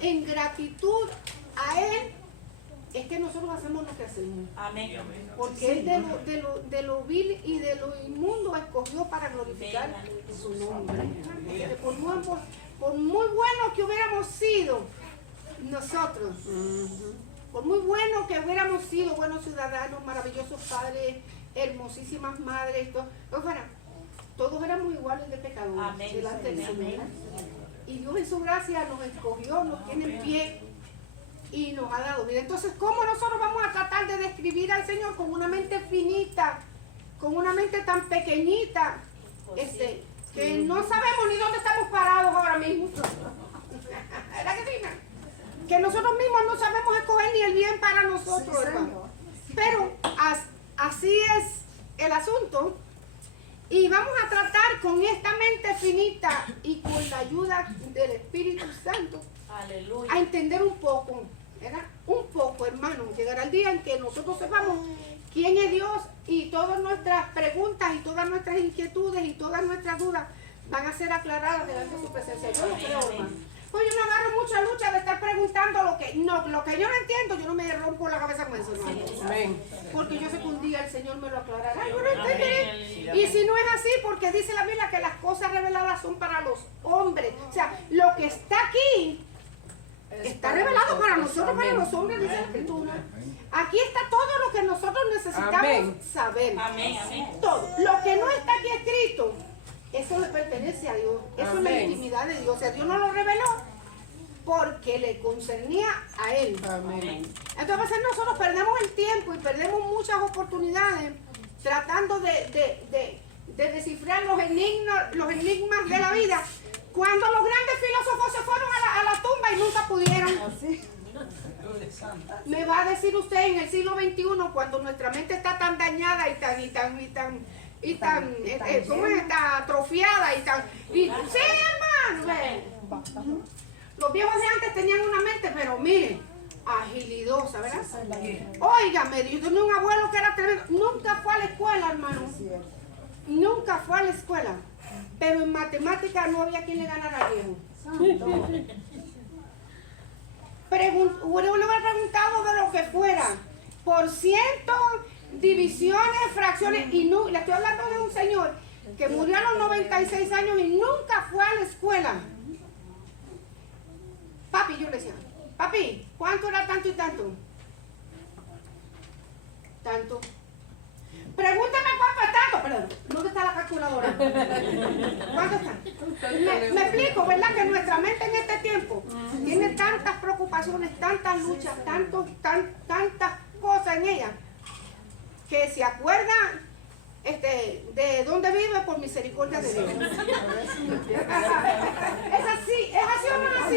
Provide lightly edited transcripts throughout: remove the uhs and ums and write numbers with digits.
en gratitud a Él, es que nosotros hacemos lo que hacemos. Amén. Porque Él de lo vil y de lo inmundo escogió para glorificar su nombre. Por muy bueno que hubiéramos sido nosotros, por muy bueno que hubiéramos sido buenos ciudadanos, maravillosos padres, hermosísimas madres, todos éramos iguales de pecadores delante del Señor. Y Dios en su gracia nos escogió, nos tiene en pie y nos ha dado vida. Entonces, ¿cómo nosotros vamos a tratar de describir al Señor con una mente finita, con una mente tan pequeñita, que no sabemos ni dónde estamos parados ahora mismo? ¿Verdad que sí? Que nosotros mismos no sabemos escoger ni el bien para nosotros, sí, hermano. Pero así es el asunto. Y vamos a tratar con esta mente finita y con la ayuda del Espíritu Santo, aleluya, a entender un poco, ¿verdad? Un poco, hermano. Llegará el día en que nosotros sepamos quién es Dios y todas nuestras preguntas y todas nuestras inquietudes y todas nuestras dudas van a ser aclaradas delante de su presencia. Yo lo creo, hermano. Pues yo no agarro mucha lucha de estar preguntando lo que yo no entiendo, yo no me rompo la cabeza con eso, hermano. Amén. Porque yo sé que un día el Señor me lo aclarará. Yo no entenderé. Y si no es así, porque dice la Biblia que las cosas reveladas son para los hombres. O sea, lo que está aquí está revelado para nosotros, para los hombres, dice la Escritura. Aquí está todo lo que nosotros necesitamos saber. Amén. Todo. Lo que no está aquí escrito, eso le pertenece a Dios. Eso es la intimidad de Dios. O sea, Dios no lo reveló porque le concernía a Él. Amén. Entonces, a veces nosotros perdemos el tiempo y perdemos muchas oportunidades tratando de descifrar los enigmas de la vida, cuando los grandes filósofos se fueron a la tumba y nunca pudieron. Me va a decir usted en el siglo XXI, cuando nuestra mente está tan dañada y tan ¿cómo es? Está atrofiada sí, hermano. Los viejos de antes tenían una mente, pero miren, agilidosa, ¿verdad? Óigame, yo tenía un abuelo que era tremendo, nunca fue a la escuela, hermano. Nunca fue a la escuela, pero en matemáticas no había quien le ganara al viejo. Uno le hubiera preguntado de lo que fuera, por ciento, divisiones, fracciones, y no, le estoy hablando de un señor que murió a los 96 años y nunca fue a la escuela. Papi, yo le decía, papi, ¿cuánto era tanto y tanto? Tanto. Pregúntame cuánto es tanto. Perdón, ¿dónde está la calculadora? ¿Cuánto está? Me explico, ¿verdad? Que nuestra mente en este tiempo tiene tantas preocupaciones, tantas luchas, tantas cosas en ella, que se acuerda de dónde vive por misericordia de Dios. Es así o no es así.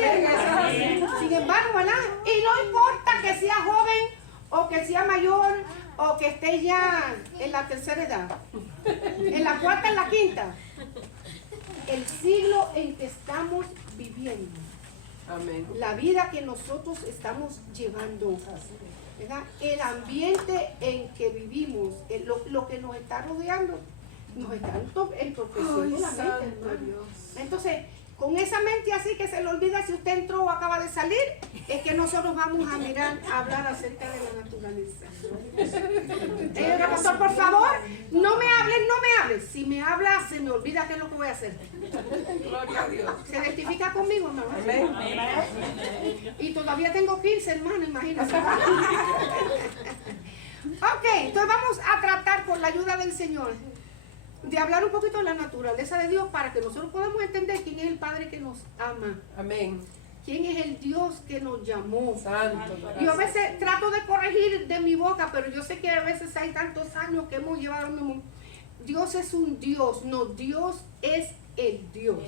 Sin embargo, ¿verdad? Y no importa que sea joven o que sea mayor o que esté ya en la tercera edad, en la cuarta, en la quinta, el siglo en que estamos viviendo, amén, la vida que nosotros estamos llevando, ¿verdad? El ambiente en que vivimos, lo que nos está rodeando, nos está entorpeciendo la mente, hermano. Entonces, con esa mente así que se le olvida si usted entró o acaba de salir, es que nosotros vamos a hablar acerca de la naturaleza. Pastor, por favor, no me hable. Si me habla, se me olvida qué es lo que voy a hacer. Gloria a Dios. ¿Se identifica conmigo, hermano? Amén. Y todavía tengo 15, hermano, imagínate. Ok, entonces vamos a tratar con la ayuda del Señor de hablar un poquito de la naturaleza de Dios para que nosotros podamos entender quién es el Padre que nos ama. Amén. ¿Quién es el Dios que nos llamó? Santo. Yo a veces trato de corregir de mi boca, pero yo sé que a veces hay tantos años que hemos llevado el mismo. Dios es un Dios, no, Dios es el Dios.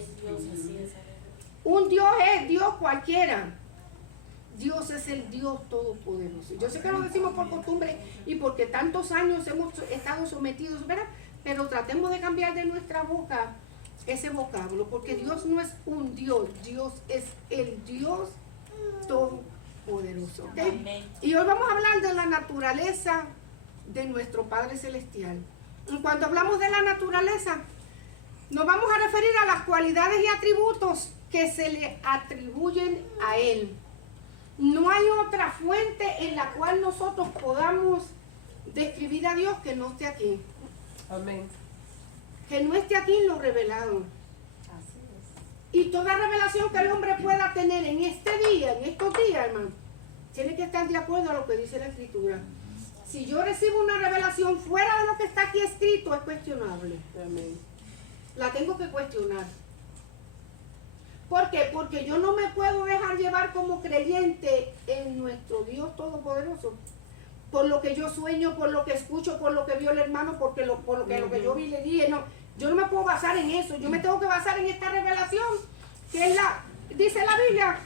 Un Dios es Dios cualquiera. Dios es el Dios todopoderoso. Yo sé que lo decimos por costumbre y porque tantos años hemos estado sometidos, ¿verdad? Pero tratemos de cambiar de nuestra boca ese vocablo, porque Dios no es un Dios, Dios es el Dios todopoderoso. ¿Okay? Y hoy vamos a hablar de la naturaleza de nuestro Padre Celestial. Y cuando hablamos de la naturaleza, nos vamos a referir a las cualidades y atributos que se le atribuyen a Él. No hay otra fuente en la cual nosotros podamos describir a Dios que no esté aquí. Amén. Que no esté aquí en lo revelado. Y toda revelación que el hombre pueda tener en este día, en estos días, hermano, tiene que estar de acuerdo a lo que dice la Escritura. Si yo recibo una revelación fuera de lo que está aquí escrito, es cuestionable. Amén. La tengo que cuestionar. ¿Por qué? Porque yo no me puedo dejar llevar como creyente en nuestro Dios Todopoderoso. Por lo que yo sueño, por lo que escucho, por lo que vio el hermano, por lo que yo vi y le dije. No, yo no me puedo basar en eso. Yo me tengo que basar en esta revelación, que es dice la Biblia,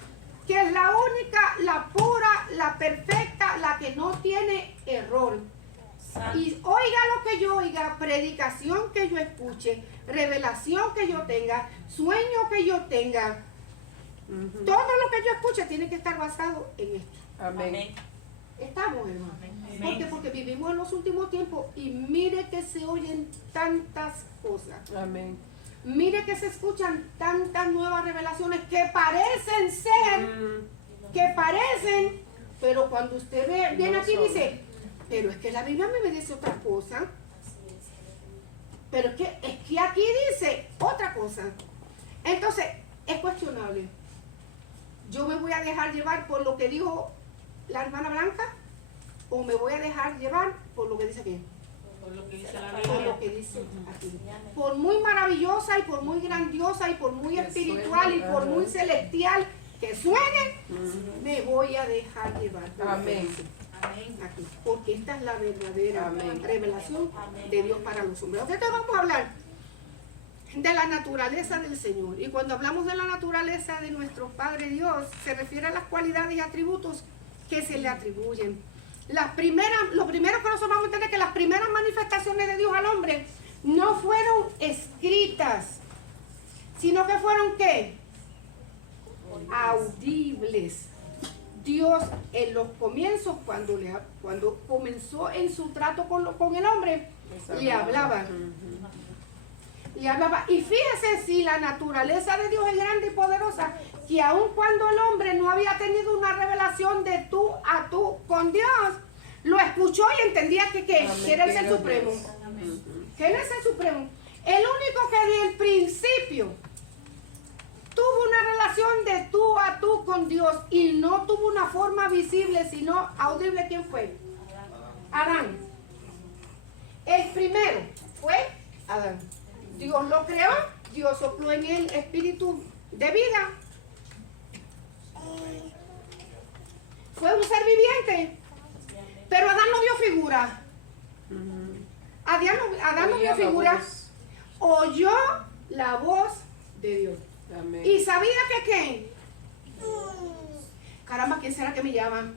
que es la única, la pura, la perfecta, la que no tiene error. Y oiga lo que yo oiga, predicación que yo escuche, revelación que yo tenga, sueño que yo tenga, todo lo que yo escuche tiene que estar basado en esto. Amén. Estamos, hermano. ¿Por qué? Porque vivimos en los últimos tiempos y mire que se oyen tantas cosas. Amén. Mire que se escuchan tantas nuevas revelaciones que parecen ser, pero cuando usted viene aquí y dice, pero es que la Biblia me dice otra cosa. Pero es que aquí dice otra cosa. Entonces, es cuestionable. Yo me voy a dejar llevar por lo que dijo la hermana Blanca, o me voy a dejar llevar por lo que dice aquí. Por lo que dice la Por Biblia. lo que dice aquí. Por muy maravillosa y por muy grandiosa y por muy espiritual y por muy celestial que suene, me voy a dejar llevar. Amén. Aquí, porque esta es la verdadera Amén. revelación de Dios para los hombres. Entonces vamos a hablar de la naturaleza del Señor. Y cuando hablamos de la naturaleza de nuestro Padre Dios, se refiere a las cualidades y atributos que se le atribuyen. Lo primero que nosotros vamos a entender es que las primeras manifestaciones de Dios al hombre no fueron escritas, sino que fueron ¿qué? Audibles. Dios en los comienzos, cuando comenzó en su trato con el hombre, le hablaba. Le hablaba. Y fíjese si la naturaleza de Dios es grande y poderosa, que aun cuando el hombre no había tenido una revelación de tú a tú con Dios, lo escuchó y entendía que era el Ser Supremo. Que era el Ser Supremo. El único que desde el principio tuvo una relación de tú a tú con Dios y no tuvo una forma visible, sino audible, ¿quién fue? Adán. El primero fue Adán. Dios lo creó, Dios sopló en él espíritu de vida. Fue un ser viviente, pero Adán no vio figura. Adán no vio figura. Oyó la voz de Dios. Amén. Y sabía que ¿qué? Caramba, ¿quién será que me llama?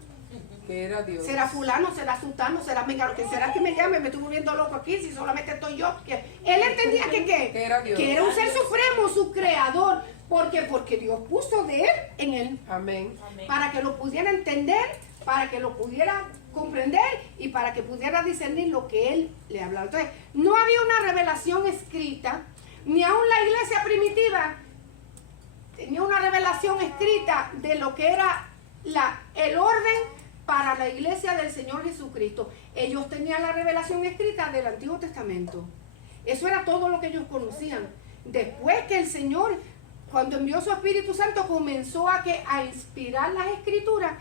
Que era Dios. ¿Será fulano? ¿Será sultano? ¿Será mengano? ¿Quién será que me llame? Me estoy volviendo loco aquí si solamente estoy yo. Él entendía que ¿qué? Que era Dios. Que era un ser supremo, su creador. ¿Por qué? Porque Dios puso de él en él. Amén. Para que lo pudiera entender, para que lo pudiera comprender y para que pudiera discernir lo que él le hablaba. Entonces, no había una revelación escrita, ni aún la iglesia primitiva tenía una revelación escrita de lo que era el orden para la iglesia del Señor Jesucristo. Ellos tenían la revelación escrita del Antiguo Testamento. Eso era todo lo que ellos conocían. Después que el Señor, cuando envió su Espíritu Santo, comenzó a inspirar las escrituras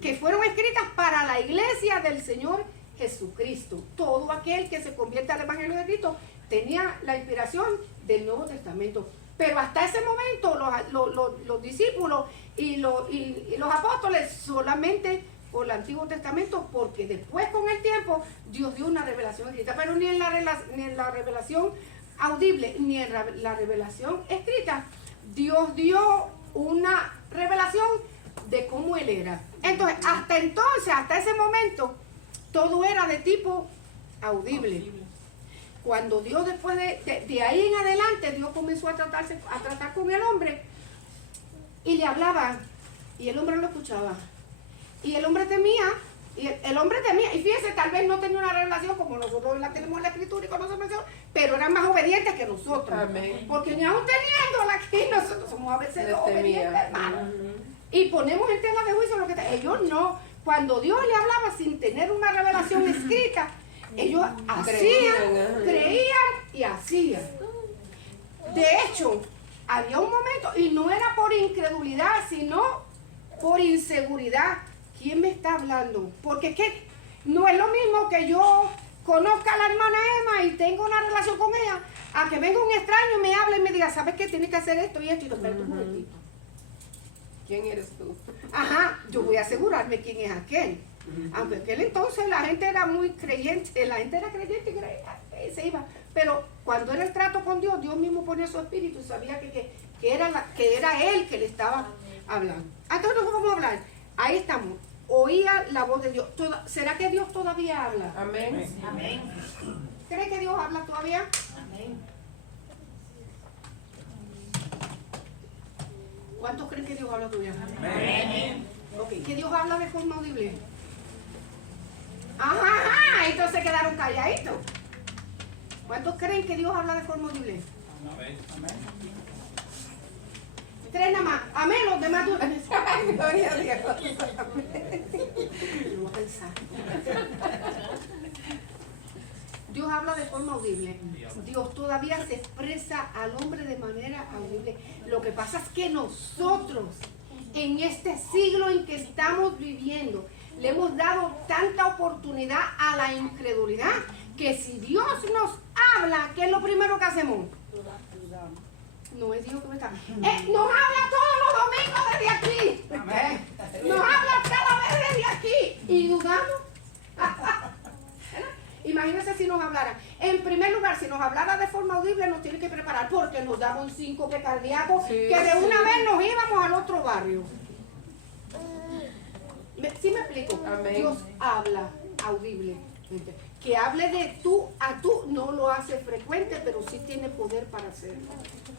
que fueron escritas para la iglesia del Señor Jesucristo. Todo aquel que se convierte al Evangelio de Cristo tenía la inspiración del Nuevo Testamento. Pero hasta ese momento los discípulos y los apóstoles solamente por el Antiguo Testamento, porque después con el tiempo Dios dio una revelación escrita, pero ni en la revelación audible ni en la revelación escrita Dios dio una revelación de cómo Él era. Entonces, hasta ese momento, todo era de tipo audible. Cuando Dios después de ahí en adelante, Dios comenzó a tratar con el hombre y le hablaba y el hombre lo escuchaba. Y el hombre temía, y fíjese, tal vez no tenía una revelación como nosotros la tenemos en la Escritura y conocemos, pero eran más obedientes que nosotros. Amén. Porque ni aún teniéndola aquí, nosotros somos a veces obedientes, hermanos. y ponemos en tela de juicio lo que está. Ellos no. Cuando Dios le hablaba sin tener una revelación escrita, ellos hacían, creían y hacían. De hecho, había un momento, y no era por incredulidad, sino por inseguridad. ¿Quién me está hablando? Porque es que no es lo mismo que yo conozca a la hermana Emma y tengo una relación con ella, a que venga un extraño y me hable y me diga, ¿sabes qué? Tienes que hacer esto y esto. Y yo, espérate un momentito. ¿Quién eres tú? Ajá, yo voy a asegurarme quién es aquel. Aunque en aquel entonces la gente era muy creyente, la gente era creyente y creía, y se iba. Pero cuando era el trato con Dios, Dios mismo ponía su espíritu y sabía que era Él que le estaba hablando. Entonces nosotros vamos a hablar. Ahí estamos. Oía la voz de Dios. ¿Será que Dios todavía habla? Amén. Amén. ¿Cree que Dios habla todavía? Amén. ¿Cuántos creen que Dios habla todavía? Amén. Ok, que Dios habla de forma audible. Ajá, entonces quedaron calladitos. ¿Cuántos creen que Dios habla de forma audible? Amén. Tres nada más. Amén, los demás duran. Gloria a Dios. Lo voy a pensar. Dios habla de forma audible. Dios todavía se expresa al hombre de manera audible. Lo que pasa es que nosotros, en este siglo en que estamos viviendo, le hemos dado tanta oportunidad a la incredulidad que si Dios nos habla, ¿qué es lo primero que hacemos? No es Dios que me está. Nos habla todos los domingos desde aquí. Nos habla cada vez desde aquí. Y dudamos. Imagínense si nos hablara. En primer lugar, si nos hablara de forma audible, nos tiene que preparar porque nos daba un síncope cardíaco que de una vez nos íbamos al otro barrio. ¿Sí me explico? Amén. Dios habla audible. Que hable de tú a tú no lo hace frecuente, pero sí tiene poder para hacerlo.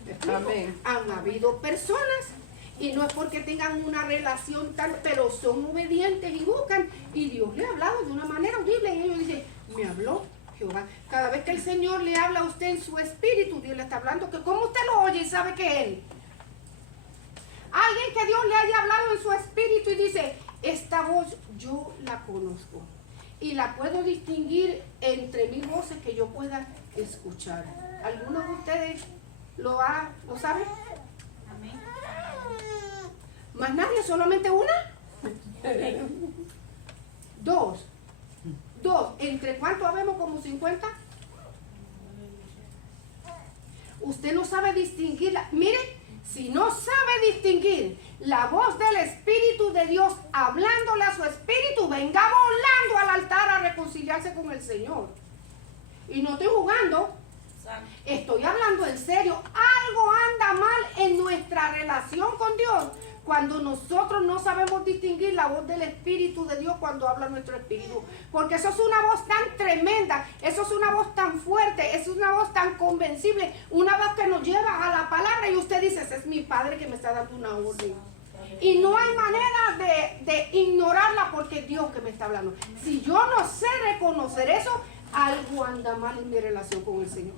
¿Me explico? Amén. Han habido personas, y no es porque tengan una relación tal, pero son obedientes y buscan, y Dios le ha hablado de una manera audible, y ellos dicen, me habló Jehová. Cada vez que el Señor le habla a usted en su espíritu, Dios le está hablando, que como usted lo oye y sabe que es Él. Alguien que Dios le haya hablado en su espíritu y dice, esta voz yo la conozco y la puedo distinguir entre mil voces que yo pueda escuchar. ¿Algunos de ustedes lo saben? Amén. ¿Más nadie? ¿Solamente una? Dos. ¿Entre cuánto habemos? ¿Como 50? Usted no sabe distinguirla. Miren, si no sabe distinguir la voz del Espíritu de Dios hablándole a su espíritu, venga volando al altar a reconciliarse con el Señor. Y no estoy jugando, estoy hablando en serio. Algo anda mal en nuestra relación con Dios cuando nosotros no sabemos distinguir la voz del Espíritu de Dios cuando habla nuestro espíritu. Porque eso es una voz tan tremenda, eso es una voz tan fuerte, es una voz tan convencible, una voz que nos lleva a la palabra y usted dice, ese es mi Padre que me está dando una orden. Y no hay manera de ignorarla porque es Dios que me está hablando. Si yo no sé reconocer eso, algo anda mal en mi relación con el Señor.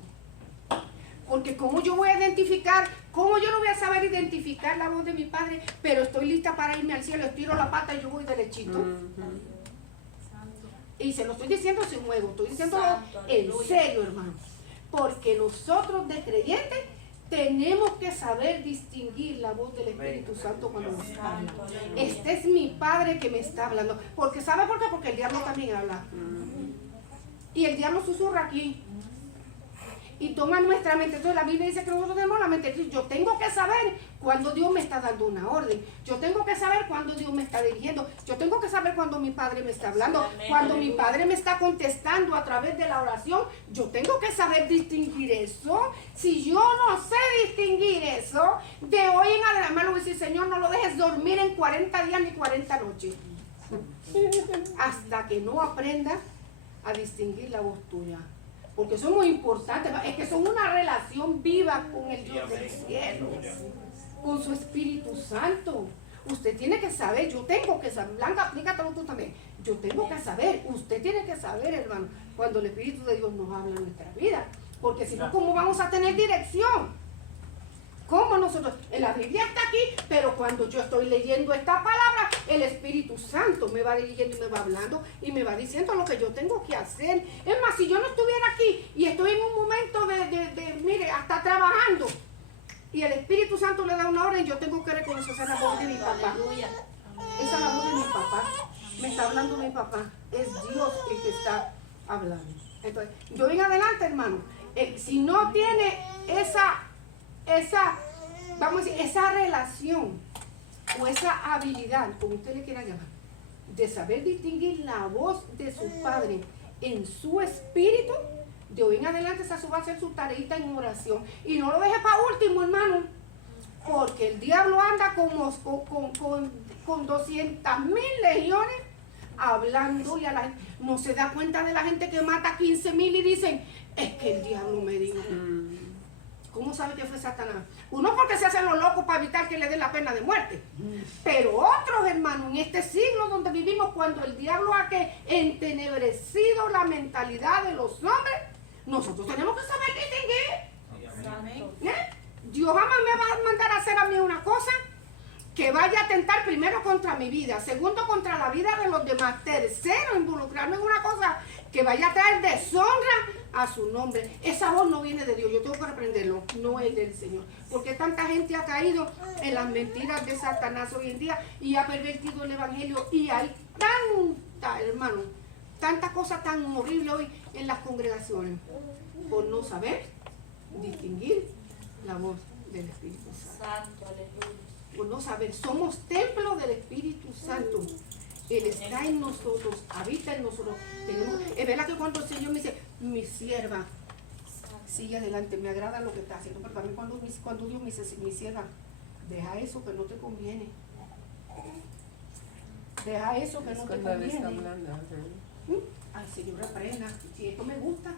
Porque ¿cómo yo voy a identificar? ¿Cómo yo no voy a saber identificar la voz de mi Padre? Pero estoy lista para irme al cielo, estiro la pata y yo voy derechito. Y se lo estoy diciendo sin juego, estoy diciéndolo en serio, hermano. Porque nosotros de creyentes tenemos que saber distinguir la voz del Espíritu Santo cuando nos habla. Este es mi Padre que me está hablando. Porque ¿sabe por qué? Porque el diablo también habla. Y el diablo susurra aquí. Y toma nuestra mente. Entonces la Biblia dice que nosotros tenemos la mente. Yo tengo que saber cuando Dios me está dando una orden. Yo tengo que saber cuando Dios me está dirigiendo. Yo tengo que saber cuando mi Padre me está hablando. Cuando mi Padre me está contestando a través de la oración. Yo tengo que saber distinguir eso. Si yo no sé distinguir eso, de hoy en adelante me lo voy a decir, Señor, no lo dejes dormir en 40 días ni 40 noches. Hasta que no aprenda a distinguir la voz tuya. Porque eso es muy importante, es que son una relación viva con el Dios del cielo, con su Espíritu Santo. Usted tiene que saber, yo tengo que saber, Blanca, aplícatelo tú también. Yo tengo que saber, usted tiene que saber, hermano, cuando el Espíritu de Dios nos habla en nuestra vida. Porque si no, ¿cómo vamos a tener dirección? ¿Cómo nosotros? En la Biblia está aquí, pero cuando yo estoy leyendo esta palabra, el Espíritu Santo me va dirigiendo y me va hablando y me va diciendo lo que yo tengo que hacer. Es más, si yo no estuviera aquí y estoy en un momento mire, hasta trabajando, y el Espíritu Santo le da una orden, yo tengo que reconocer esa voz de mi papá. Esa es la voz de mi papá. Me está hablando mi papá. Es Dios el que está hablando. Entonces, yo en adelante, hermano, si no tiene vamos a decir, esa relación o esa habilidad, como usted le quiera llamar, de saber distinguir la voz de su padre en su espíritu, de hoy en adelante esa va a ser su tareita en oración. Y no lo deje para último, hermano, porque el diablo anda con 200,000 legiones hablando y a la gente no se da cuenta de la gente que mata 15,000 y dicen, es que el diablo me dijo. ¿Cómo sabe que fue Satanás? Uno porque se hacen los locos para evitar que le den la pena de muerte. Pero otros, hermanos, en este siglo donde vivimos, cuando el diablo ha entenebrecido la mentalidad de los hombres, nosotros tenemos que saber distinguir. Dios jamás me va a mandar a hacer a mí una cosa que vaya a atentar primero contra mi vida, segundo contra la vida de los demás, tercero involucrarme en una cosa que vaya a traer deshonra a su nombre. Esa voz no viene de Dios, yo tengo que reprenderlo, no es del Señor. Porque tanta gente ha caído en las mentiras de Satanás hoy en día y ha pervertido el evangelio, y hay tanta, hermano, tanta cosa tan horrible hoy en las congregaciones por no saber distinguir la voz del Espíritu Santo. Por no saber, somos templo del Espíritu Santo. Él está en nosotros, habita en nosotros. Es verdad que cuando el Señor me dice, mi sierva, sigue adelante, me agrada lo que está haciendo, pero también cuando Dios me dice, mi sierva, deja eso que no te conviene. Deja eso que no te conviene. Ay, Señor, reprenda, si esto me gusta.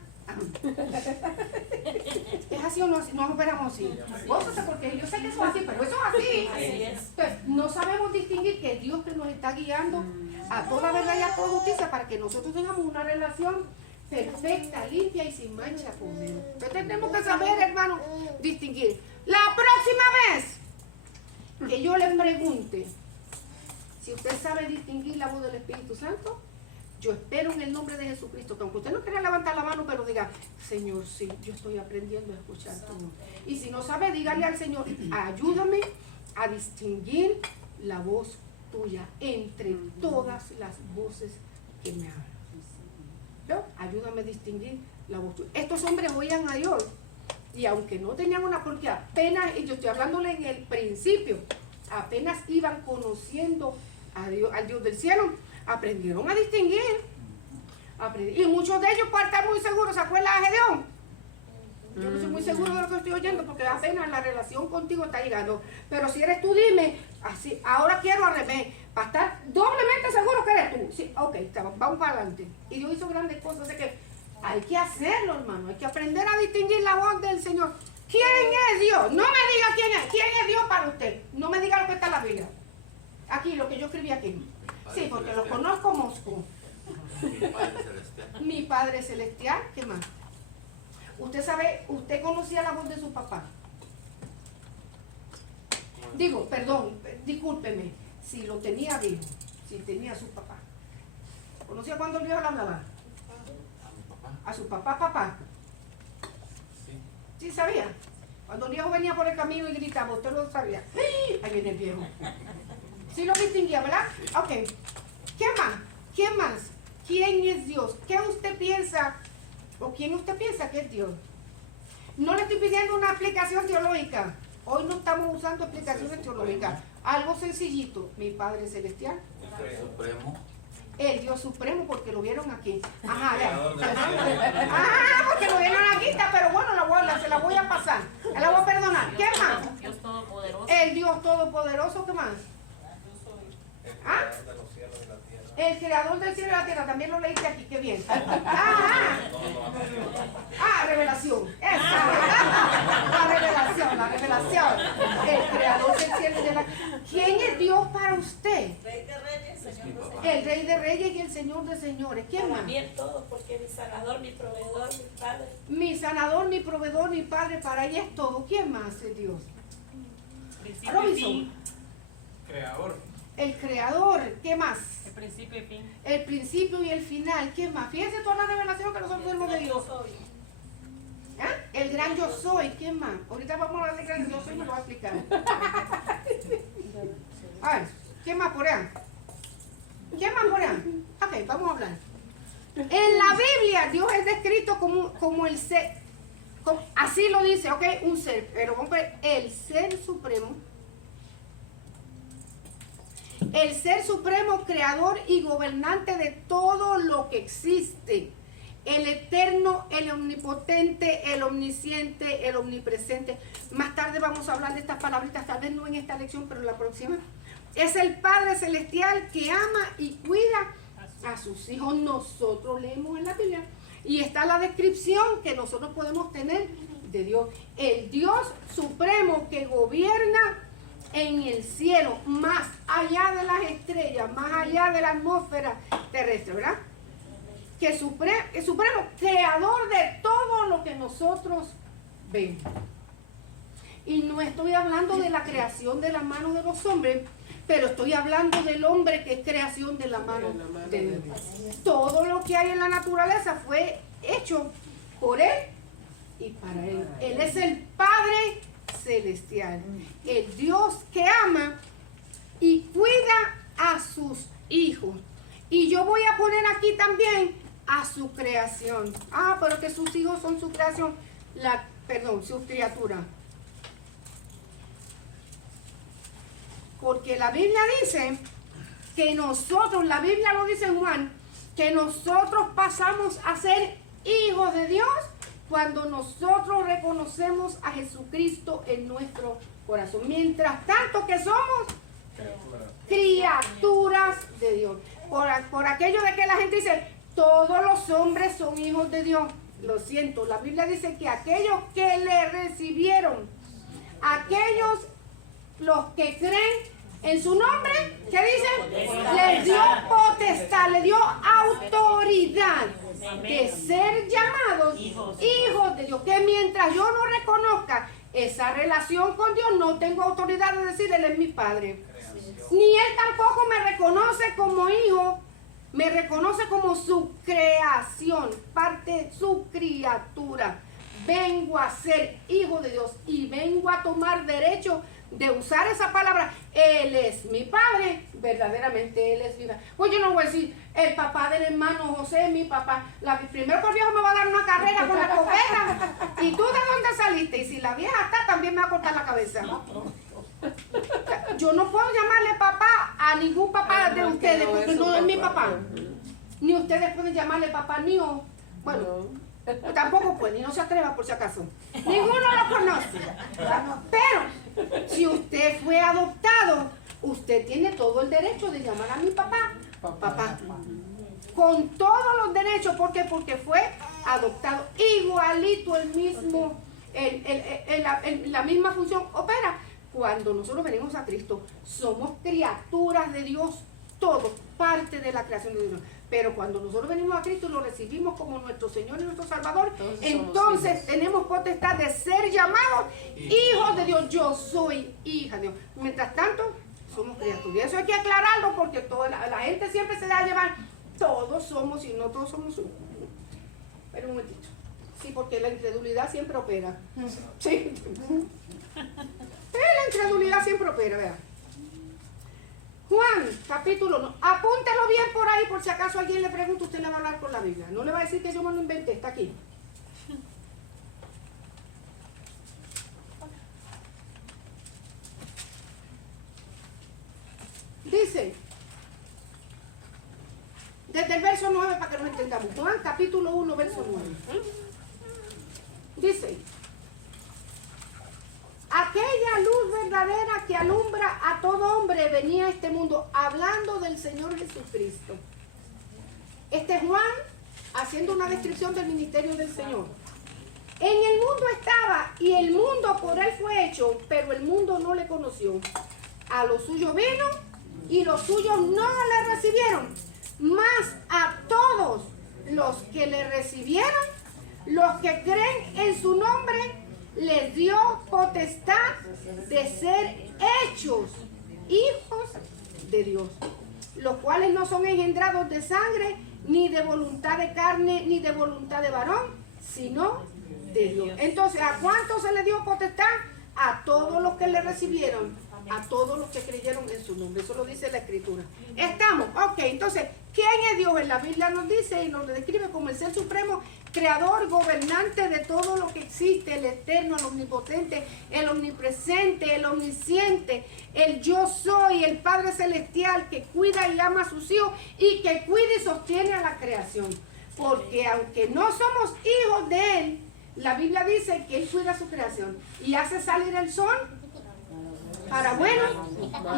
¿Es así o no? No operamos así. Gózate, porque yo sé que eso es así, pero eso es así. Entonces, no sabemos distinguir que es Dios que nos está guiando a toda verdad y a toda justicia para que nosotros tengamos una relación perfecta, limpia y sin mancha con Dios. Entonces tenemos que saber, hermano, distinguir. La próxima vez que yo le pregunte si usted sabe distinguir la voz del Espíritu Santo, yo espero en el nombre de Jesucristo que aunque usted no quiera levantar la mano, pero diga, Señor, sí, yo estoy aprendiendo a escuchar tu voz. Y si no sabe, dígale al Señor, ayúdame a distinguir la voz tuya entre todas las voces que me hablan. ¿No? Ayúdame a distinguir la voz tuya. Estos hombres oían a Dios, y aunque no tenían una, porque apenas, y yo estoy hablándole en el principio, apenas iban conociendo a Dios, al Dios del cielo, aprendieron a distinguir. Y muchos de ellos, para estar muy seguros, ¿se acuerdan de Gedeón? Yo no soy muy seguro de lo que estoy oyendo porque apenas la relación contigo está llegando. Pero si eres tú, dime, así, ahora quiero al revés, para estar doblemente seguro que eres tú. Sí, ok, vamos para adelante. Y Dios hizo grandes cosas, así que hay que hacerlo, hermano. Hay que aprender a distinguir la voz del Señor. ¿Quién es Dios? No me diga quién es. ¿Quién es Dios para usted? No me diga lo que está en la Biblia. Aquí, lo que yo escribí aquí. Sí, porque lo conozco, Moscú. Mi Padre Celestial. ¿Qué más? Usted sabe, usted conocía la voz de su papá. Digo, perdón, discúlpeme, si lo tenía vivo, si tenía a su papá. ¿Conocía cuando el viejo le hablaba? A su papá. Sí, sabía. Cuando el viejo venía por el camino y gritaba, usted lo sabía. Ahí viene el viejo. Sí lo distinguía, ¿verdad? Ok. ¿Qué más? ¿Qué más? ¿Quién es Dios? ¿Qué usted piensa? ¿O quién usted piensa que es Dios? No le estoy pidiendo una explicación teológica. Hoy no estamos usando explicaciones teológicas. Algo sencillito. Mi Padre Celestial. El Supremo. El Dios Supremo, porque lo vieron aquí. Ajá, porque lo vieron aquí, pero bueno, se la voy a pasar. La voy a perdonar. ¿Qué más? Dios Todopoderoso. El Dios Todopoderoso, ¿qué más? ¿Ah? El creador del cielo y la tierra, también lo leíste aquí, qué bien. Revelación. La revelación. El creador del cielo y de la tierra. ¿Quién es Dios para usted? Rey de Reyes, Señor de Señores. El Rey de Reyes y el Señor de Señores. ¿Quién más? También todo, porque mi sanador, mi proveedor, mi padre. Mi sanador, mi proveedor, mi padre, para ella es todo. ¿Quién más es Dios? principio y Robinson. fin. Creador. El creador, ¿qué más? El principio y fin. El principio y el final, ¿qué más? Fíjense toda la revelación que nosotros tenemos de Dios. ¿Ah? El gran yo soy, ¿qué más? Ahorita vamos a hablar del gran yo soy, me lo voy a explicar. A ver, ¿qué más por ahí? ¿Qué más por ahí? Ok, vamos a hablar. En la Biblia Dios es descrito como el ser, así lo dice, ok, un ser, pero vamos a ver, el ser supremo. El ser supremo, creador y gobernante de todo lo que existe. El eterno, el omnipotente, el omnisciente, el omnipresente. Más tarde vamos a hablar de estas palabritas, tal vez no en esta lección, pero en la próxima. Es el Padre Celestial que ama y cuida a sus hijos. Nosotros leemos en la Biblia y está la descripción que nosotros podemos tener de Dios. El Dios supremo que gobierna en el cielo, más allá de las estrellas, más allá de la atmósfera terrestre, ¿verdad? Que es supremo, creador de todo lo que nosotros vemos. Y no estoy hablando de la creación de la mano de los hombres, pero estoy hablando del hombre que es creación de la mano de Dios. Todo lo que hay en la naturaleza fue hecho por Él y para Él. Él es el Padre Celestial, el Dios que ama y cuida a sus hijos. Y yo voy a poner aquí también a su creación. Ah, pero que sus hijos son su creación, sus criaturas. Porque la Biblia dice que nosotros, la Biblia lo dice en Juan, que nosotros pasamos a ser hijos de Dios cuando nosotros reconocemos a Jesucristo en nuestro corazón. Mientras tanto que somos criaturas de Dios. Por aquello de que la gente dice, todos los hombres son hijos de Dios. Lo siento, la Biblia dice que aquellos que le recibieron, aquellos los que creen en su nombre, ¿qué dicen? Les dio potestad, le dio autoridad de ser llamados hijos de Dios. Que mientras yo no reconozca esa relación con Dios, no tengo autoridad de decir, Él es mi Padre. Ni Él tampoco me reconoce como hijo, me reconoce como su creación, parte de su criatura. Vengo a ser hijo de Dios y vengo a tomar derecho de usar esa palabra. Él es mi Padre, verdaderamente Él es mi Padre. Pues yo no voy a decir, el papá del hermano José es mi papá. Primero por viejo me va a dar una carrera con la escopeta. ¿Y tú de dónde saliste? Y si la vieja está, también me va a cortar la cabeza. Yo no puedo llamarle papá a ningún papá de ustedes, porque no es mi papá. Ni ustedes pueden llamarle papá ni yo. Bueno, tampoco puede, y no se atreva por si acaso. Ninguno lo conoce. Pero si usted fue adoptado, usted tiene todo el derecho de llamar a mi papá papá. Con todos los derechos, ¿por qué? Porque fue adoptado. Igualito el mismo, la misma función opera cuando nosotros venimos a Cristo. Somos criaturas de Dios, todo, parte de la creación de Dios. Pero cuando nosotros venimos a Cristo y lo recibimos como nuestro Señor y nuestro Salvador, entonces tenemos potestad de ser llamados hijos de Dios. Yo soy hija de Dios. Mientras tanto, somos criaturas. Y eso hay que aclararlo porque toda la gente siempre se da a llevar. Todos somos y no todos somos uno. Pero un momentito. Sí, porque la incredulidad siempre opera. Sí. La incredulidad siempre opera, vea. Juan, capítulo 1. Apúntelo bien por ahí, por si acaso alguien le pregunta, usted le va a hablar por la Biblia. No le va a decir que yo me lo inventé, está aquí. Dice, desde el verso 9 para que nos entendamos. Juan, capítulo 1, verso 9. Dice, aquella luz verdadera que alumbra a todo hombre venía a este mundo, hablando del Señor Jesucristo. Este es Juan haciendo una descripción del ministerio del Señor. En el mundo estaba y el mundo por él fue hecho, pero el mundo no le conoció. A los suyos vino y los suyos no le recibieron. Mas a todos los que le recibieron, los que creen en su nombre, les dio potestad de ser hechos hijos de Dios, los cuales no son engendrados de sangre, ni de voluntad de carne, ni de voluntad de varón, sino de Dios. Entonces, ¿a cuántos se le dio potestad? A todos los que le recibieron, a todos los que creyeron en su nombre. Eso lo dice la Escritura. Estamos, ok, entonces, ¿quién es Dios? En la Biblia nos dice y nos describe como el Ser Supremo, creador, gobernante de todo lo que existe, el eterno, el omnipotente, el omnipresente, el omnisciente, el yo soy, el Padre Celestial que cuida y ama a sus hijos y que cuida y sostiene a la creación. Porque aunque no somos hijos de Él, la Biblia dice que Él cuida a su creación y hace salir el sol para bueno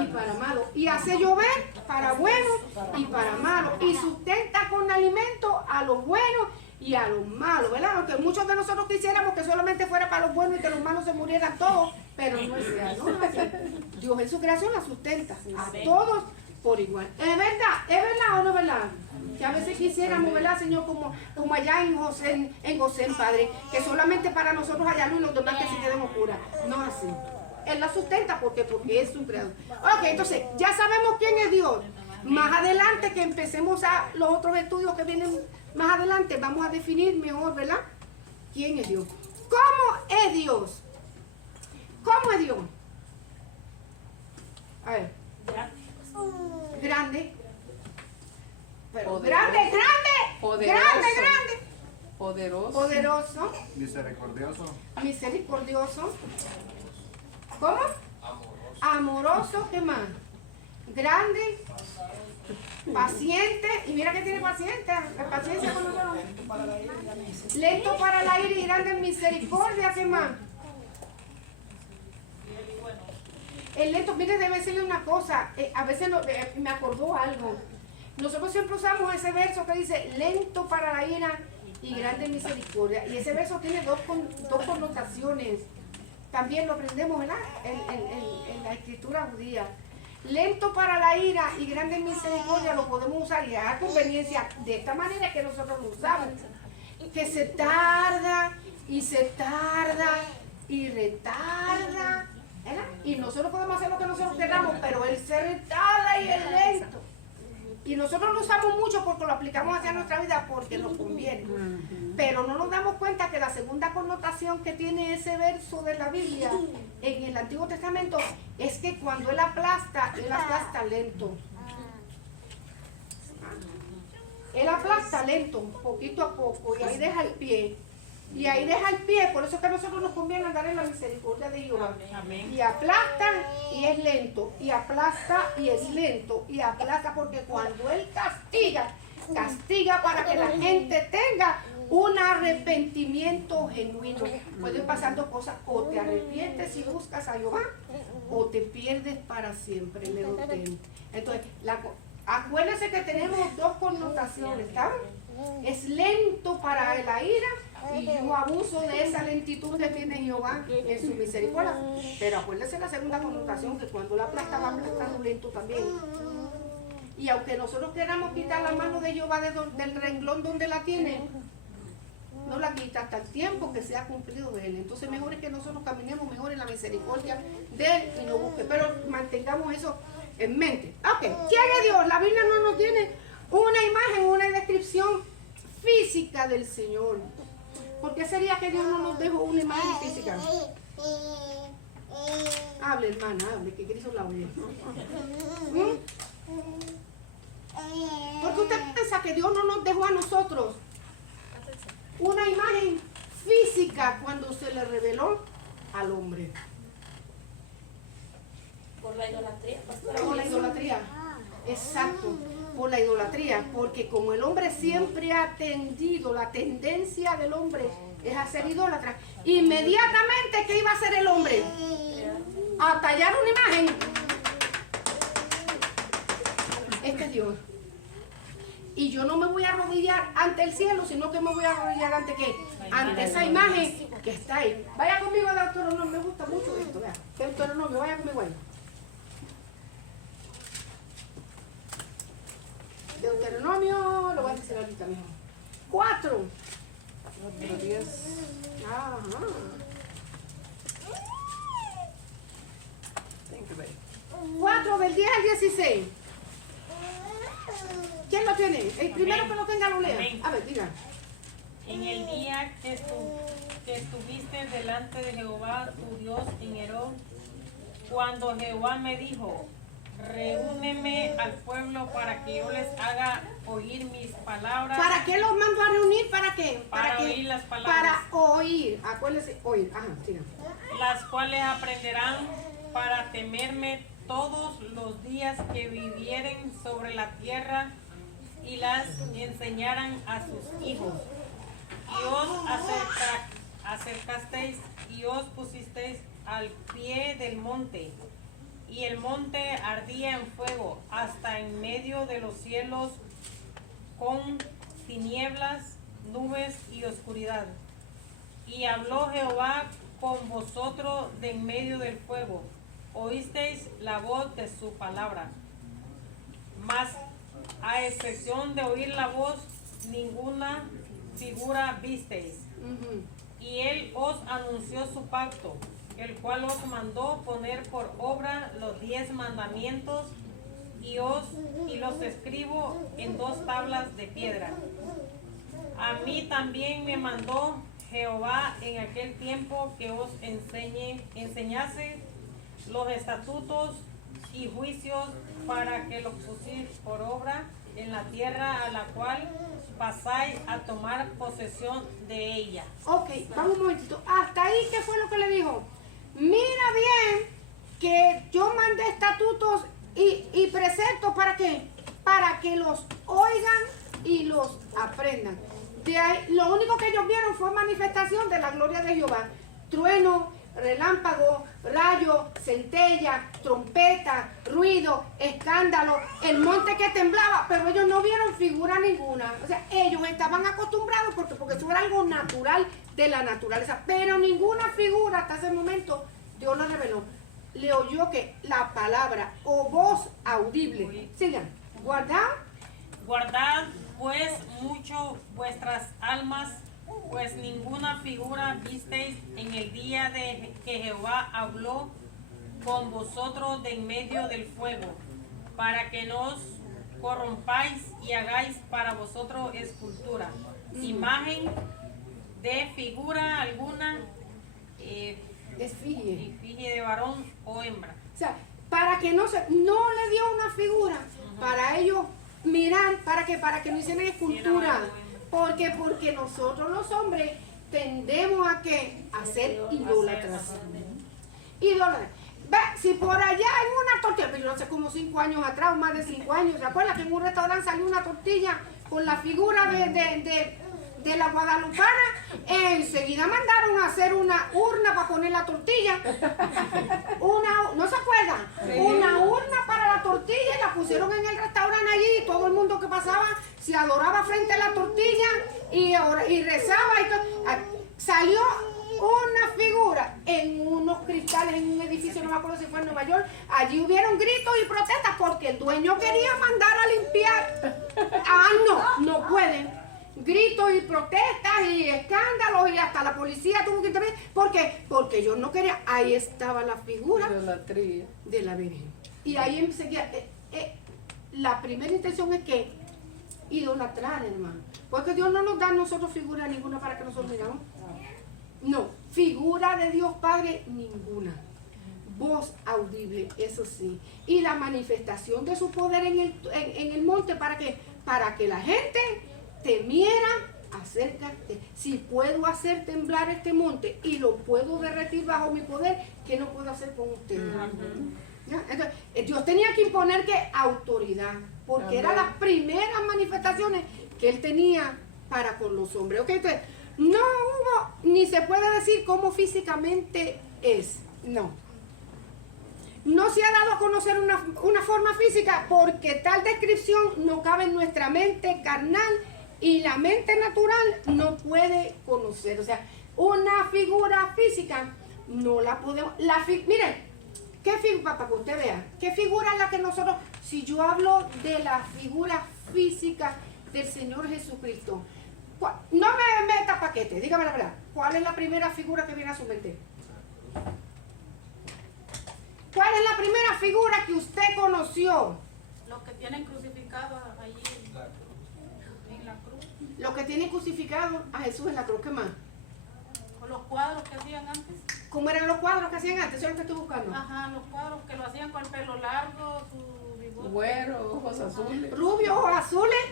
y para malo, y hace llover para bueno y para malo, y sustenta con alimento a los buenos y a los malos, ¿verdad? Aunque muchos de nosotros quisiéramos que solamente fuera para los buenos y que los malos se murieran todos, pero no es real, no es así. Dios en su creación la sustenta a todos por igual. ¿Es verdad o no es verdad? Que a veces quisiéramos, ¿verdad, Señor? Como allá en Gosén, Padre, que solamente para nosotros allá no y los demás que se queden oscuras. No es así. Él la sustenta porque es su creador. Ok, entonces, ya sabemos quién es Dios. Más adelante que empecemos a los otros estudios que vienen más adelante, vamos a definir mejor, ¿verdad? ¿Quién es Dios? ¿Cómo es Dios? ¿Cómo es Dios? A ver. Grande. Pero grande. Poderoso. Misericordioso. ¿Cómo? Amoroso. ¿Qué más? Grande. Paciente. Y mira que tiene paciencia. La paciencia con nosotros. Lento para la ira y grande en misericordia. ¿Qué más? El lento, mire, debe decirle una cosa. A veces me acordó algo. Nosotros siempre usamos ese verso que dice lento para la ira y grande en misericordia. Y ese verso tiene dos connotaciones. También lo aprendemos, ¿verdad? En la escritura judía. Lento para la ira y grande en misericordia lo podemos usar y a conveniencia de esta manera que nosotros lo usamos. Que se tarda y retarda, ¿verdad? Y nosotros podemos hacer lo que nosotros queramos, pero él se retarda y es lento. Y nosotros lo usamos mucho porque lo aplicamos hacia nuestra vida porque nos conviene. Pero no nos damos cuenta que la segunda connotación que tiene ese verso de la Biblia en el Antiguo Testamento es que cuando él aplasta lento. Él aplasta lento, poquito a poco, y ahí deja el pie. Por eso es que a nosotros nos conviene andar en la misericordia de Jehová. Y aplasta y es lento, y aplasta y es lento, y aplasta porque cuando Él castiga para que la gente tenga un arrepentimiento genuino. Pueden pasar dos cosas, o te arrepientes y buscas a Jehová, o te pierdes para siempre. Entonces, acuérdense que tenemos dos connotaciones, ¿saben? Es lento para la ira y yo abuso de esa lentitud que tiene Jehová en su misericordia. Pero acuérdense la segunda connotación, que cuando la aplasta va aplastando lento también. Y aunque nosotros queramos quitar la mano de Jehová del renglón donde la tiene, no la quita hasta el tiempo que sea cumplido de él. Entonces mejor es que nosotros caminemos mejor en la misericordia de él y no busque. Pero mantengamos eso en mente. Ok, ¿quién es Dios? La Biblia no nos tiene una imagen, una descripción física del Señor. ¿Por qué sería que Dios no nos dejó una imagen física? Hable, hermana, hable, que Cristo la oye. Porque usted piensa que Dios no nos dejó a nosotros una imagen física cuando se le reveló al hombre. Por la idolatría, pastora. Por la idolatría. Exacto, por la idolatría, porque como el hombre siempre ha tendido, la tendencia del hombre es a ser idólatra, inmediatamente, ¿qué iba a hacer el hombre? A tallar una imagen. Este es Dios. Y yo no me voy a arrodillar ante el cielo, sino que me voy a arrodillar ante ¿qué? Ante esa imagen que está ahí. Vaya conmigo a Deuteronomio, me gusta mucho esto, vea. Deuteronomio, vaya conmigo ahí. Deuteronomio, lo voy a decir ahorita mismo. 4. Pero 10. Ajá. Thank 4 del 10 al 16. ¿Quién lo tiene? El primero que lo tenga lo lea. Amén. A ver, diga. En el día que estuviste delante de Jehová tu Dios en Herón, cuando Jehová me dijo, reúneme al pueblo para que yo les haga oír mis palabras. ¿Para qué los mando a reunir? ¿Para qué? Para qué? oír las palabras. Para oír. Acuérdense, oír. Ajá, siga. Las cuales aprenderán para temerme todos los días que vivieren sobre la tierra, y las enseñarán a sus hijos. Y os acercasteis y os pusisteis al pie del monte, y el monte ardía en fuego hasta en medio de los cielos, con tinieblas, nubes y oscuridad. Y habló Jehová con vosotros de en medio del fuego, oísteis la voz de su palabra, mas a excepción de oír la voz, ninguna figura visteis. Y él os anunció su pacto, el cual os mandó poner por obra los 10 mandamientos, y los escribo en 2 tablas de piedra. A mí también me mandó Jehová en aquel tiempo que os enseñase los estatutos y juicios, para que los pusierais por obra en la tierra a la cual pasáis a tomar posesión de ella. Ok, vamos un momentito. Hasta ahí, ¿qué fue lo que le dijo? Mira bien que yo mandé estatutos y preceptos, ¿para qué? Para que los oigan y los aprendan. De ahí, lo único que ellos vieron fue manifestación de la gloria de Jehová. Trueno, relámpago, rayo, centella, trompeta, ruido, escándalo, el monte que temblaba, pero ellos no vieron figura ninguna. O sea, ellos estaban acostumbrados porque eso era algo natural de la naturaleza, pero ninguna figura hasta ese momento Dios la reveló. Le oyó que la palabra o voz audible. Sigan, Guardad pues mucho vuestras almas, pues ninguna figura visteis en el día de que Jehová habló con vosotros de en medio del fuego, para que no os corrompáis y hagáis para vosotros escultura, imagen de figura alguna, efigie de varón o hembra. O sea, para que no le dio una figura, para ellos mirar, para que no hicieran escultura. Porque nosotros los hombres tendemos a hacer idólatras. Idólatras. Ve, si por allá en una tortilla, pero yo no sé, como 5 años atrás, más de 5 años, ¿se acuerdan que en un restaurante salió una tortilla con la figura de la guadalupana? Enseguida mandaron a hacer una urna para poner la tortilla. ¿No se acuerdan? Sí. Una urna para la tortilla, y la pusieron en el restaurante allí, y todo el mundo que pasaba se adoraba frente a la tortilla y rezaba y todo. Salió una figura en unos cristales en un edificio, no me acuerdo si fue en Nueva York. Allí hubieron gritos y protestas porque el dueño quería mandar a limpiar. No pueden. Gritos y protestas y escándalos, y hasta la policía tuvo que intervenir. ¿Por qué? Porque ellos no querían. Ahí estaba la figura de la Virgen. Y ahí enseguida, la primera intención es que idolatrar, hermano. Porque Dios no nos da a nosotros figura ninguna para que nosotros miramos. No, figura de Dios Padre ninguna. Voz audible, eso sí. Y la manifestación de su poder en el monte, ¿para qué? Para que la gente temiera acerca de, si puedo hacer temblar este monte y lo puedo derretir bajo mi poder, ¿qué no puedo hacer con ustedes? ¿Ya? Entonces, Dios tenía que imponer autoridad, porque eran las primeras manifestaciones que él tenía para con los hombres. ¿Okay? Entonces, no hubo, ni se puede decir cómo físicamente es, no. No se ha dado a conocer una forma física, porque tal descripción no cabe en nuestra mente carnal, y la mente natural no puede conocer. O sea, una figura física no la podemos. Miren, ¿qué figura, para que usted vea? ¿Qué figura es la que nosotros, si yo hablo de la figura física del Señor Jesucristo? No me meta paquete, dígame la verdad. ¿Cuál es la primera figura que viene a su mente? ¿Cuál es la primera figura que usted conoció? Los que tienen crucificados allí en la cruz. Los que tienen crucificado a Jesús en la cruz. ¿Qué más? O los cuadros que hacían antes. ¿Cómo eran los cuadros que hacían antes? Eso es lo que estoy buscando. Ajá, los cuadros que lo hacían con el pelo largo, su bigote. Güero, ojos azules. Rubio, ojos azules.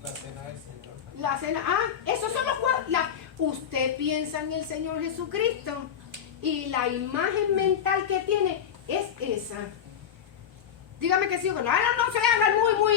La cena del Señor. La cena. Esos son los cuadros. Usted piensa en el Señor Jesucristo y la imagen mental que tiene es esa. Dígame que sí o que no. Ahora no se haga muy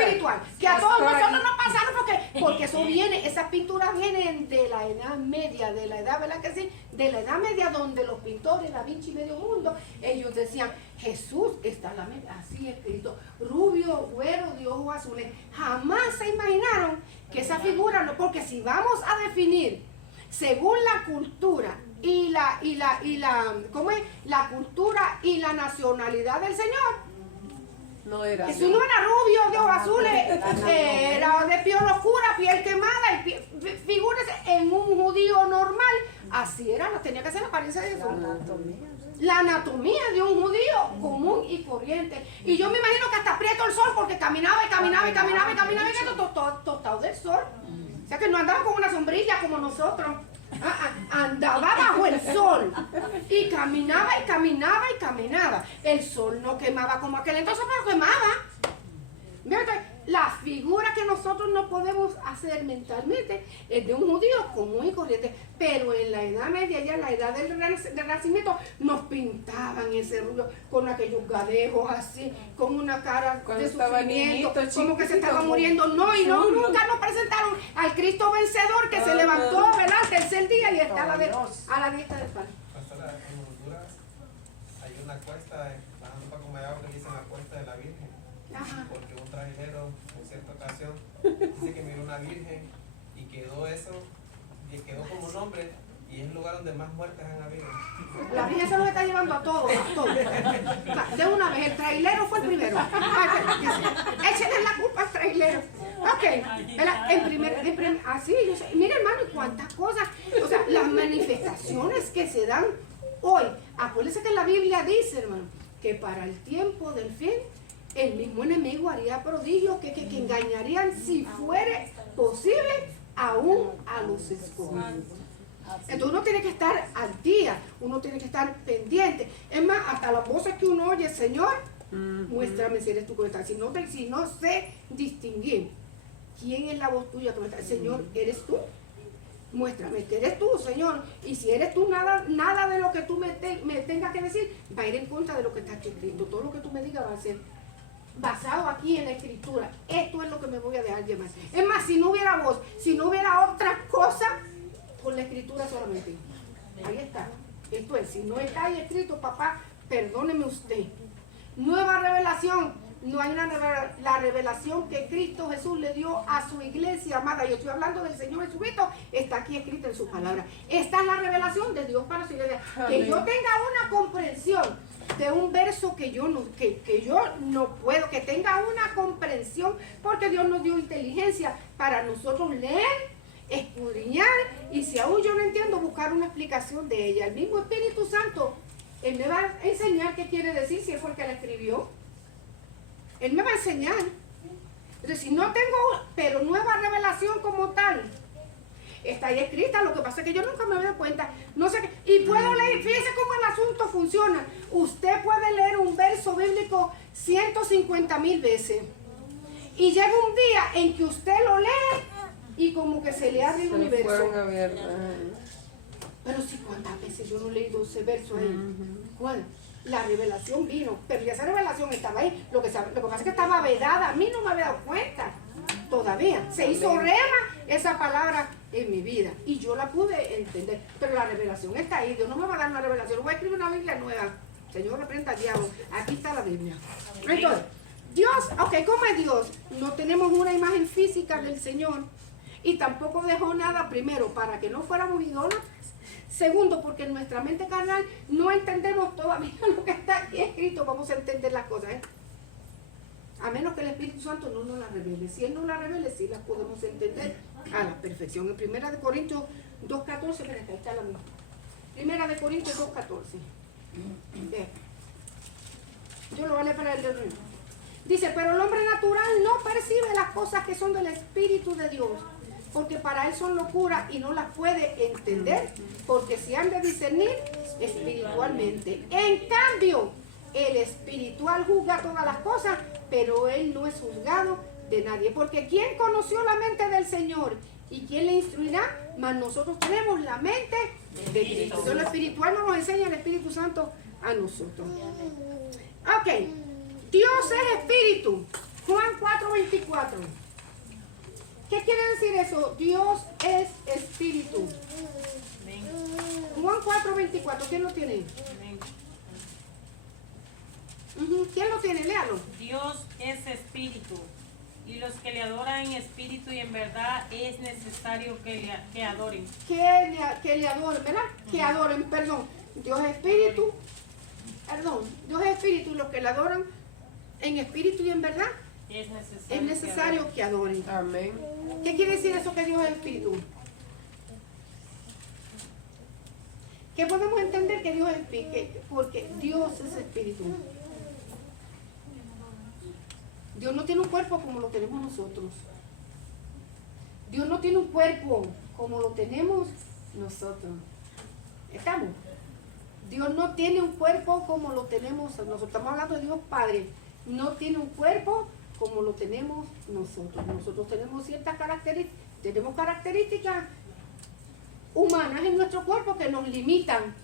espiritual. Que a todos nosotros nos pasaron porque eso viene, esas pinturas vienen de la Edad Media, de la edad, ¿verdad que sí? De la Edad Media, donde los pintores, Da Vinci y medio mundo, ellos decían, Jesús está en la media, así escrito, rubio, güero, de ojos azules. Jamás se imaginaron que esa figura no, porque si vamos a definir según la cultura ¿cómo es? La cultura y la nacionalidad del Señor. No era. Jesús no era rubio, de ojos azules, era de piel oscura, piel quemada, figúrese en un judío normal, así era, tenía que ser la apariencia de Jesús. La anatomía de un judío común y corriente. Y yo me imagino que hasta aprieto el sol porque caminaba y quedó tostado del sol. O sea que no andaba con una sombrilla como nosotros. Andaba bajo el sol y caminaba. El sol no quemaba como aquel entonces, pero quemaba. La figura que nosotros no podemos hacer mentalmente es de un judío común y corriente, pero en la Edad Media, ya en la edad del Renacimiento, nos pintaban ese rubio con aquellos gadejos así, con una cara cuando de sufrimiento, niñito, como que se chiquitito, estaba muriendo. No, y no, nunca nos presentaron al Cristo vencedor que se levantó, ¿verdad? Al tercer día y está a la diestra del Padre. Pastora, en Honduras hay una cuesta, bajando para Comayagua, que dicen la cuesta de la Virgen. Ajá. Porque un trailero en cierta ocasión dice que miró una virgen y quedó como nombre, y es el lugar donde más muertes han habido. La Virgen se los está llevando a todos. De una vez, el trailero fue el primero. Échenle la culpa al trailero. Ok, así, yo sé. Mira, hermano, cuántas cosas. O sea, las manifestaciones que se dan hoy. Acuérdense que la Biblia dice, hermano, que para el tiempo del fin, el mismo enemigo haría prodigios que engañarían, si fuere posible, aún a los escogidos. Entonces uno tiene que estar al día, uno tiene que estar pendiente. Es más, hasta las voces que uno oye, Señor, muéstrame si eres tú que estás. Si no sé distinguir quién es la voz tuya que me está, Señor, ¿eres tú? Muéstrame que eres tú, Señor. Y si eres tú, nada de lo que tú me tengas que decir va a ir en contra de lo que está aquí escrito. Todo lo que tú me digas va a ser basado aquí en la escritura. Esto es lo que me voy a dejar llevar. Es más, si no hubiera voz, si no hubiera otra cosa, con la escritura solamente. Ahí está. Esto es, si no está ahí escrito, papá, perdóneme usted. Nueva revelación. No hay la revelación que Cristo Jesús le dio a su iglesia amada. Yo estoy hablando del Señor Jesucristo, está aquí escrito en su palabra. Esta es la revelación de Dios para su iglesia. Que yo tenga una comprensión de un verso que yo no puedo, que tenga una comprensión, porque Dios nos dio inteligencia para nosotros leer, escudriñar, y si aún yo no entiendo, buscar una explicación de ella. El mismo Espíritu Santo, Él me va a enseñar qué quiere decir, si Él fue el que la escribió. Él me va a enseñar. Entonces, si no tengo, pero nueva revelación como tal, está ahí escrita. Lo que pasa es que yo nunca me doy cuenta. No sé qué. Y puedo leer, fíjese cómo el asunto funciona. Usted puede leer un verso bíblico 150,000 veces. Y llega un día en que usted lo lee y como que se le abre el universo. Pero sí, ¿cuántas veces yo no he leído ese verso ahí? ¿Cuál? La revelación vino, pero ya esa revelación estaba ahí. Lo que pasa es que estaba vedada. A mí no me había dado cuenta todavía. Se hizo rema esa palabra en mi vida y yo la pude entender. Pero la revelación está ahí. Dios no me va a dar una revelación. Voy a escribir una Biblia nueva. Señor, reprenda al diablo. Aquí está la Biblia. Entonces, Dios, ¿cómo es Dios? No tenemos una imagen física del Señor y tampoco dejó nada, primero, para que no fuéramos idólatras. Segundo, porque en nuestra mente carnal no entendemos todavía lo que está aquí escrito. Vamos a entender las cosas, a menos que el Espíritu Santo no nos las revele. Si Él no las revele, sí las podemos entender a la perfección. En 1 Corintios 2:14, pero ahí está la misma. 1 Corintios 2:14. Yo lo voy a leer para el de nuevo. Dice, pero el hombre natural no percibe las cosas que son del Espíritu de Dios, porque para él son locura y no las puede entender, porque se han de discernir espiritualmente. En cambio, el espiritual juzga todas las cosas, pero él no es juzgado de nadie. Porque ¿quién conoció la mente del Señor? ¿Y quién le instruirá? Mas nosotros tenemos la mente de Cristo. Entonces, lo espiritual nos enseña el Espíritu Santo a nosotros. Ok. Dios es espíritu. Juan 4:24. ¿Qué quiere decir eso? Dios es espíritu. Amén. Juan 4:24. ¿Quién lo tiene? Amén. ¿Quién lo tiene? Léalo. Dios es espíritu, y los que le adoran en espíritu y en verdad es necesario que adoren. Que le adoren, ¿verdad? Que adoren, perdón. Dios es espíritu. Perdón. Dios es espíritu y los que le adoran en espíritu y en verdad Es necesario que adoren. Amén. ¿Qué quiere decir eso que Dios es espíritu? ¿Qué podemos entender que Dios es espíritu? Porque Dios es espíritu. Dios no tiene un cuerpo como lo tenemos nosotros. Dios no tiene un cuerpo como lo tenemos nosotros. ¿Estamos? Dios no tiene un cuerpo como lo tenemos nosotros. Estamos hablando de Dios Padre. No tiene un cuerpo como lo tenemos nosotros. Nosotros tenemos ciertas características, humanas en nuestro cuerpo que nos limitan.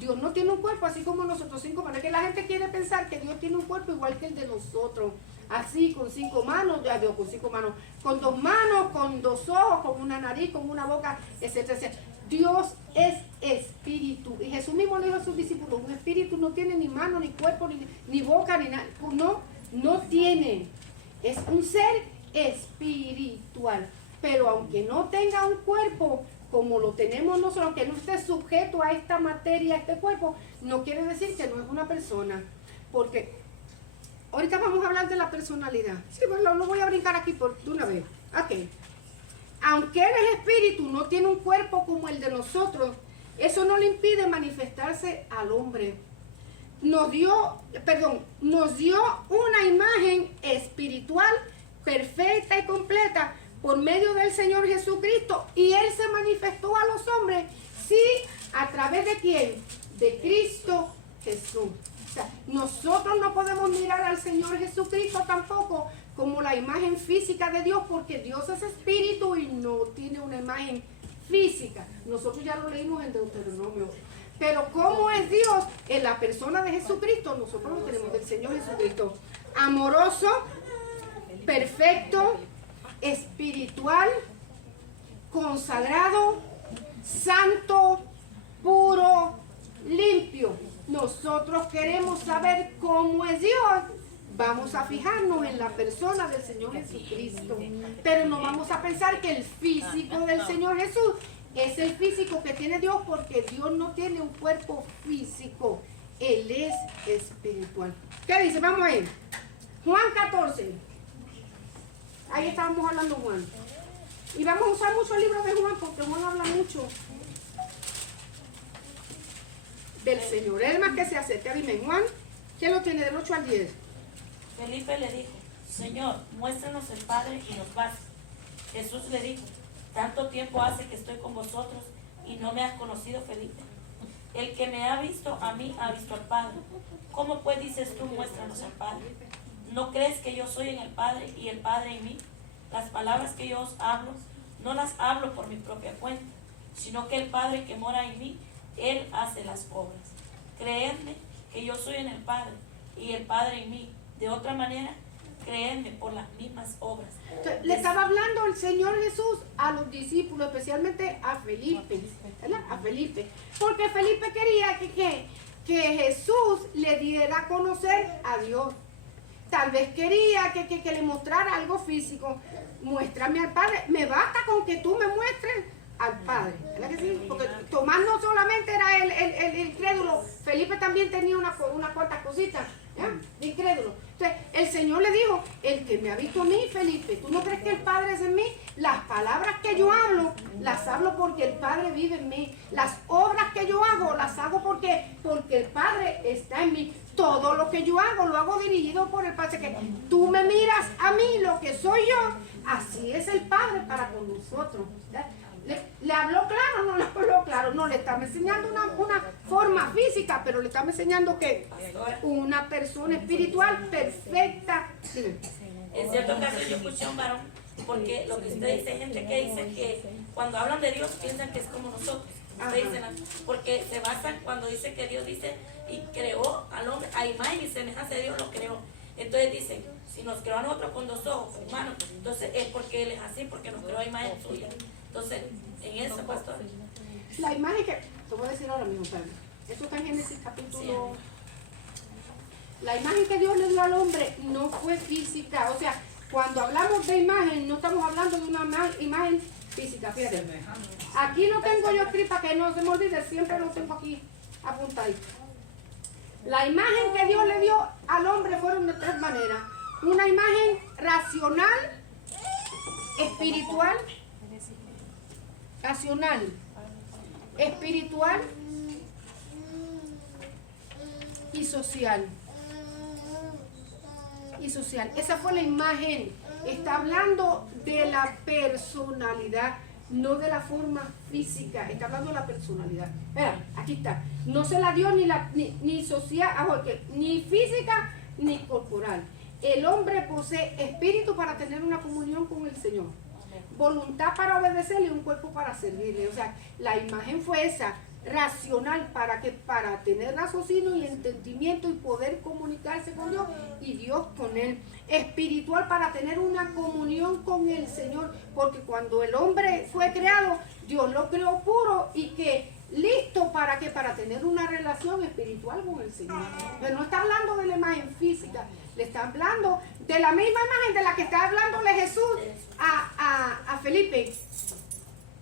Dios no tiene un cuerpo así como nosotros, 5 manos. Es que la gente quiere pensar que Dios tiene un cuerpo igual que el de nosotros. Así, con 5 manos, ya Dios con 5 manos, con 2 manos, con 2 ojos, con una nariz, con una boca, etcétera, etcétera. Dios es espíritu. Y Jesús mismo le dijo a sus discípulos, un espíritu no tiene ni mano, ni cuerpo, ni boca, ni nada. No tiene. Es un ser espiritual. Pero aunque no tenga un cuerpo como lo tenemos nosotros, aunque no esté sujeto a esta materia, a este cuerpo, no quiere decir que no es una persona. Porque ahorita vamos a hablar de la personalidad. Sí, bueno, lo voy a brincar aquí de una vez. Ok. Aunque Él es espíritu, no tiene un cuerpo como el de nosotros, eso no le impide manifestarse al hombre. Nos dio una imagen espiritual perfecta y completa por medio del Señor Jesucristo, y Él se manifestó a los hombres, sí, ¿a través de quién? De Cristo Jesús. O sea, nosotros no podemos mirar al Señor Jesucristo tampoco como la imagen física de Dios, porque Dios es espíritu y no tiene una imagen física. Nosotros ya lo leímos en Deuteronomio. Pero ¿cómo es Dios? En la persona de Jesucristo, nosotros lo tenemos del Señor Jesucristo. Amoroso, perfecto, espiritual, consagrado, santo, puro, limpio. Nosotros queremos saber cómo es Dios. Vamos a fijarnos en la persona del Señor Jesucristo. Pero no vamos a pensar que el físico del Señor Jesús es el físico que tiene Dios, porque Dios no tiene un cuerpo físico. Él es espiritual. ¿Qué dice? Vamos a ir. Juan 14. Ahí estábamos hablando Juan. Y vamos a usar mucho el libro de Juan, porque Juan habla mucho del Señor. Es más que se acerca. Dime, Juan, ¿quién lo tiene del 8 al 10? Felipe le dijo, Señor, muéstranos el Padre y nos basta. Jesús le dijo, tanto tiempo hace que estoy con vosotros y no me has conocido, Felipe. El que me ha visto a mí ha visto al Padre. ¿Cómo pues dices tú, muéstranos al Padre? ¿No crees que yo soy en el Padre y el Padre en mí? Las palabras que yo os hablo, no las hablo por mi propia cuenta, sino que el Padre que mora en mí, Él hace las obras. Creedme que yo soy en el Padre y el Padre en mí. De otra manera, creedme por las mismas obras. Le estaba hablando el Señor Jesús a los discípulos, especialmente a Felipe, ¿verdad? A Felipe. Porque Felipe quería que Jesús le diera a conocer a Dios. Tal vez quería que le mostrara algo físico. Muéstrame al Padre. Me basta con que tú me muestres al Padre. ¿Verdad que sí? Porque Tomás no solamente era el incrédulo, Felipe también tenía una cuantas cositas, ¿ya? De incrédulo. Entonces, el Señor le dijo, el que me ha visto a mí, Felipe, ¿tú no crees que el Padre es en mí? Las palabras que yo hablo, las hablo porque el Padre vive en mí. Las obras que yo hago, las hago porque el Padre está en mí. todo lo que yo hago, lo hago dirigido por el Padre. Que tú me miras a mí, lo que soy yo, así es el Padre para con nosotros. ¿Le habló claro? No le habló claro. No, le estamos enseñando una forma física, pero le estamos enseñando que una persona espiritual perfecta. Sí. En cierto caso yo escuché a un varón, porque lo que usted dice, hay gente que dice que cuando hablan de Dios piensan que es como nosotros. Usted dice, porque se basan cuando dice que Dios dice y creó al hombre a imagen y semejanza de Dios, lo creó. Entonces dicen, si nos creó a nosotros con 2 ojos, humanos, entonces es porque Él es así, porque nos creó a imagen suya. Entonces, en eso, pastor. La imagen que, te voy a decir ahora mismo, Pablo, eso está en Génesis capítulo. La imagen que Dios le dio al hombre no fue física. O sea, cuando hablamos de imagen, no estamos hablando de una imagen física. Fíjate. Aquí lo tengo yo escrito para que no se me olvide, siempre lo tengo aquí apuntado. La imagen que Dios le dio al hombre fueron de 3 maneras. Una imagen racional, espiritual, y social. Esa fue la imagen. Está hablando de la personalidad, no de la forma física. Está hablando de la personalidad. Mira, aquí está. No se la dio ni social, ni física ni corporal. El hombre posee espíritu para tener una comunión con el Señor, voluntad para obedecerle y un cuerpo para servirle. O sea, la imagen fue esa, racional, para tener raciocinio y entendimiento y poder comunicarse con Dios y Dios con él. Espiritual, para tener una comunión con el Señor, porque cuando el hombre fue creado, Dios lo creó puro y que listo para tener una relación espiritual con el Señor. Pero no está hablando de la imagen física, le está hablando de la misma imagen de la que está hablándole Jesús a Felipe.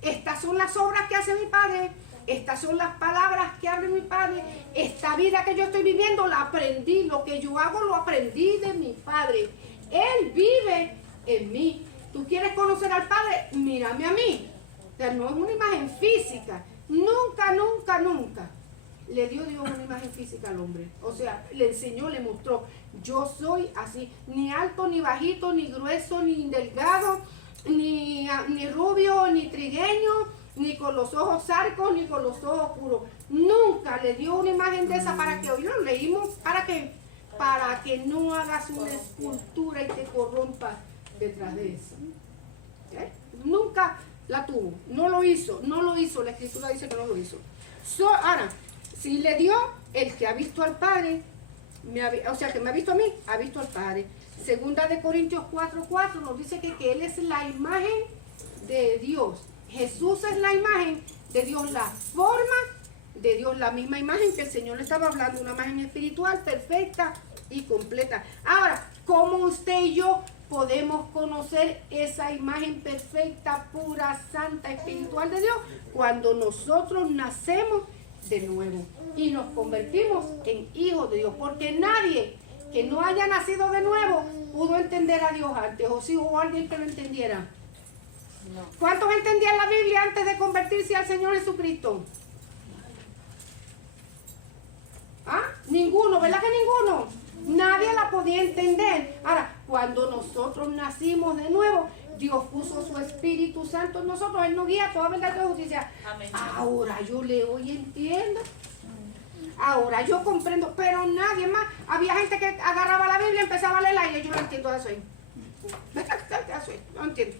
Estas son las obras que hace mi Padre, estas son las palabras que habla mi Padre, esta vida que yo estoy viviendo la aprendí, lo que yo hago lo aprendí de mi Padre. Él vive en mí. ¿Tú quieres conocer al Padre? Mírame a mí. O sea, no es una imagen física. Nunca le dio Dios una imagen física al hombre. O sea, le enseñó, le mostró, yo soy así, ni alto, ni bajito, ni grueso, ni delgado, ni rubio, ni trigueño, ni con los ojos zarcos, ni con los ojos puros. Nunca le dio una imagen de esa para que, hoy lo leímos, ¿para qué? Para que no hagas una escultura y te corrompas detrás de eso. Nunca la tuvo, no lo hizo, la Escritura dice que no lo hizo. Ahora, si le dio, el que ha visto al Padre, o sea, que me ha visto a mí, ha visto al Padre. Segunda de Corintios 4:4 nos dice que Él es la imagen de Dios. Jesús es la imagen de Dios, la forma de Dios, la misma imagen que el Señor le estaba hablando, una imagen espiritual perfecta y completa. Ahora, ¿cómo usted y yo podemos conocer esa imagen perfecta, pura, santa, espiritual de Dios? Cuando nosotros nacemos de nuevo y nos convertimos en hijos de Dios, porque nadie que no haya nacido de nuevo pudo entender a Dios antes, o si hubo alguien que lo entendiera. No. ¿Cuántos entendían la Biblia antes de convertirse al Señor Jesucristo? ¿Ah? Ninguno, ¿verdad que ninguno? Nadie la podía entender. Ahora, cuando nosotros nacimos de nuevo, Dios puso su Espíritu Santo en nosotros. Él nos guía toda verdad y justicia. Amén. Ahora yo leo y entiendo. Ahora yo comprendo, pero nadie más. Había gente que agarraba la Biblia y empezaba a leerla y yo no entiendo eso ahí. No entiendo.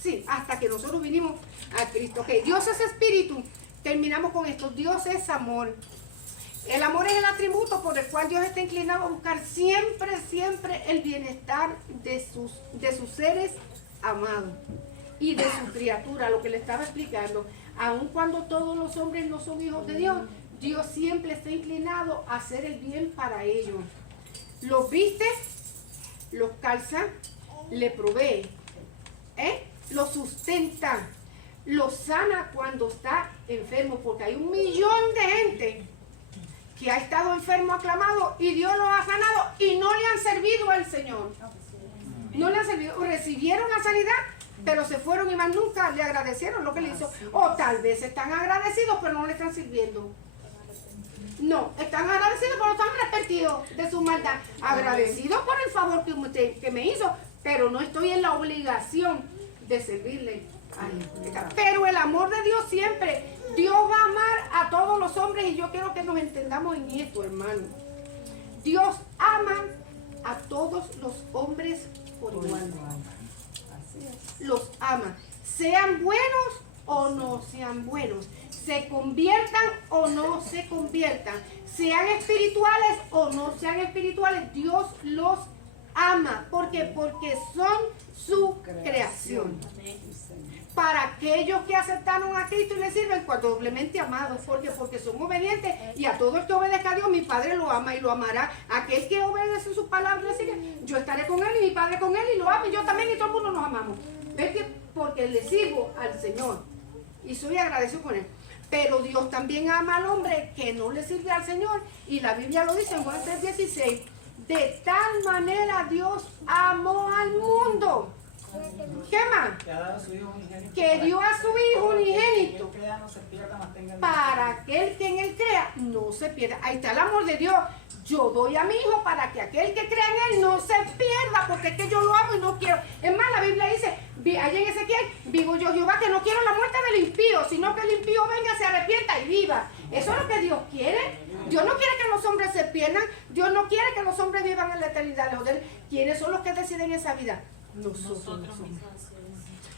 Sí, hasta que nosotros vinimos a Cristo. Okay. Dios es Espíritu. Terminamos con esto. Dios es amor. El amor es el atributo por el cual Dios está inclinado a buscar siempre el bienestar de sus seres amados y de su criatura, lo que le estaba explicando. Aun cuando todos los hombres no son hijos de Dios, Dios siempre está inclinado a hacer el bien para ellos. Los viste, los calza, le provee, los sustenta, los sana cuando está enfermo, porque hay 1 millón de gente que ha estado enfermo, aclamado, y Dios los ha sanado y no le han servido al Señor. No le han servido, recibieron la sanidad, pero se fueron y más nunca le agradecieron lo que le hizo. O tal vez están agradecidos, pero no le están sirviendo. No, están agradecidos, pero están arrepentidos de su maldad. Agradecidos por el favor que me hizo, pero no estoy en la obligación de servirle a él. Pero el amor de Dios siempre, Dios va a amar a todos los hombres y yo quiero que nos entendamos en esto, hermano. Dios ama a todos los hombres por igual. Los ama. Sean buenos o no sean buenos. Se conviertan o no se conviertan. Sean espirituales o no sean espirituales. Dios los ama. ¿Por qué? Porque son su creación. Para aquellos que aceptaron a Cristo y le sirven, pues doblemente amados. Porque son obedientes. Y a todo el que obedezca a Dios, mi Padre lo ama y lo amará. Aquel que obedece su palabra, yo estaré con él y mi Padre con él y lo ama. Y yo también y todo el mundo nos amamos. ¿Ves que? Porque le sirvo al Señor. Y soy agradecido con él. Pero Dios también ama al hombre que no le sirve al Señor. Y la Biblia lo dice en Juan 3:16. De tal manera Dios amó al mundo. ¿Qué más? Que dio a su Hijo unigénito. Para aquel que en él crea, no se pierda. Ahí está el amor de Dios. Yo doy a mi Hijo para que aquel que crea en él no se pierda, porque es que yo lo amo y no quiero. Es más, la Biblia dice, allá en Ezequiel, vivo yo Jehová, que no quiero la muerte del impío, sino que el impío venga, se arrepienta y viva. Eso es lo que Dios quiere. Dios no quiere que los hombres se pierdan. Dios no quiere que los hombres vivan en la eternidad. ¿Quiénes son los que deciden esa vida? Nosotros mismos.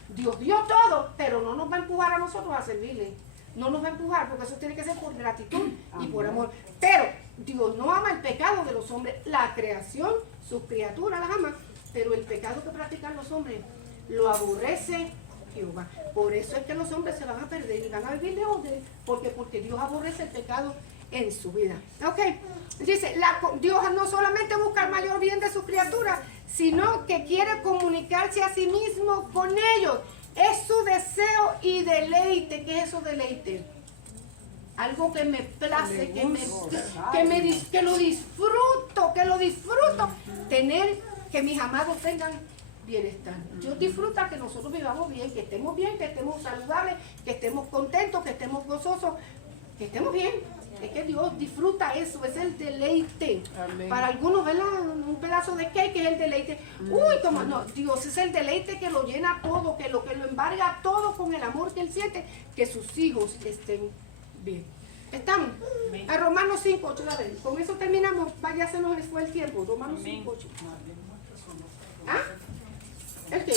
Dios dio todo, pero no nos va a empujar a nosotros a servirle. No nos va a empujar, porque eso tiene que ser por gratitud y por amor. Pero Dios no ama el pecado de los hombres. La creación, sus criaturas las ama, pero el pecado que practican los hombres lo aborrece Jehová. Por eso es que los hombres se van a perder y van a vivir lejos de él, porque Dios aborrece el pecado en su vida. Ok, dice, Dios no solamente busca el mayor bien de sus criaturas, sino que quiere comunicarse a sí mismo con ellos. Es su deseo y deleite. ¿Qué es eso, deleite? Algo que me place, que lo disfruto, tener, que mis amados tengan bienestar. Dios disfruta que nosotros vivamos bien, que estemos saludables, que estemos contentos, que estemos gozosos, que estemos bien. Es que Dios disfruta eso, es el deleite. Amén. Para algunos, ¿verdad? Un pedazo de cake es el deleite. Uy, como no, Dios es el deleite que lo llena todo, que lo embarga todo con el amor que Él siente, que sus hijos estén bien. ¿Estamos? A Romanos 5:8, a ver, con eso terminamos, ya se nos fue el tiempo. Romanos 5:8. ¿Ah? ¿El qué?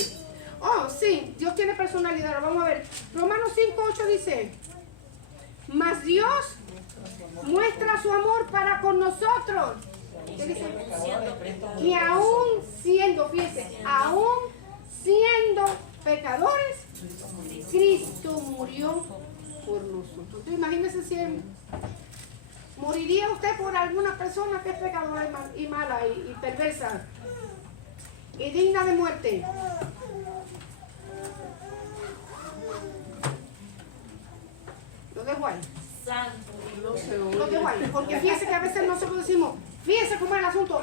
Oh, sí, Dios tiene personalidad. Vamos a ver. Romanos 5:8 dice, mas Dios muestra su amor para con nosotros. ¿Qué dice? Que aún siendo, fíjense, aún siendo pecadores, Cristo murió por nosotros. Entonces, imagínense si moriría usted por alguna persona que es pecadora y mala y perversa y digna de muerte. Lo dejo ahí. Lo dejo ahí, porque fíjese que a veces nosotros decimos, fíjese cómo es el asunto.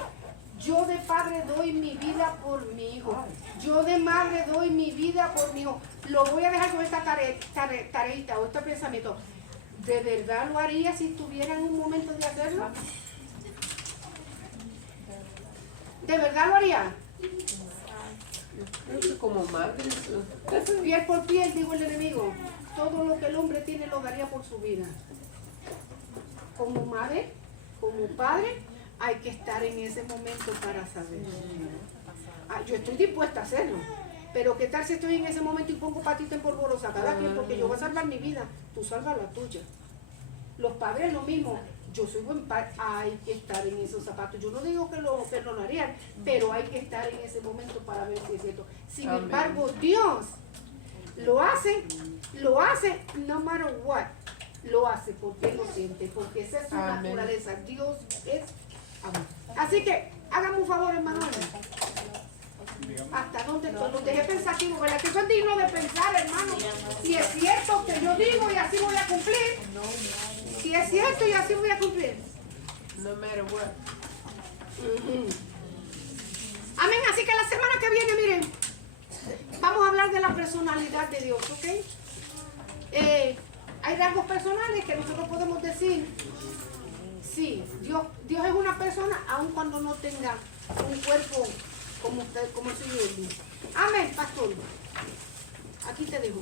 Yo de padre doy mi vida por mi hijo. Yo de madre doy mi vida por mi hijo. Lo voy a dejar con esta tareita o este pensamiento. ¿De verdad lo haría si estuviera en un momento de hacerlo? ¿De verdad lo haría? Creo que como madre. Piel por piel, dijo el enemigo. Todo lo que el hombre tiene lo daría por su vida. Como madre, como padre, hay que estar en ese momento para saber. Yo estoy dispuesta a hacerlo. Pero qué tal si estoy en ese momento y pongo patita en polvorosa cada quien, porque yo voy a salvar mi vida, tú salvas la tuya. Los padres lo mismo. Yo soy buen padre, hay que estar en esos zapatos. Yo no digo que no lo harían, pero hay que estar en ese momento para ver si es cierto. Sin embargo, Dios lo hace no matter what. Lo hace porque Él lo siente, porque esa es su naturaleza. Dios es amor. Así que, hágame un favor, hermano. ¿Hasta dónde estoy? Los dejé pensativo, ¿verdad? Que eso es digno de pensar, hermano. Si es cierto que yo digo y así voy a cumplir. Si es cierto y así voy a cumplir. No matter what. Amén. Así que la semana que viene, miren, vamos a hablar de la personalidad de Dios, ¿ok? Hay rasgos personales que nosotros podemos decir Sí, Dios es una persona aun cuando no tenga un cuerpo como usted, como el Señor dice. Amén, pastor. Aquí te dejo.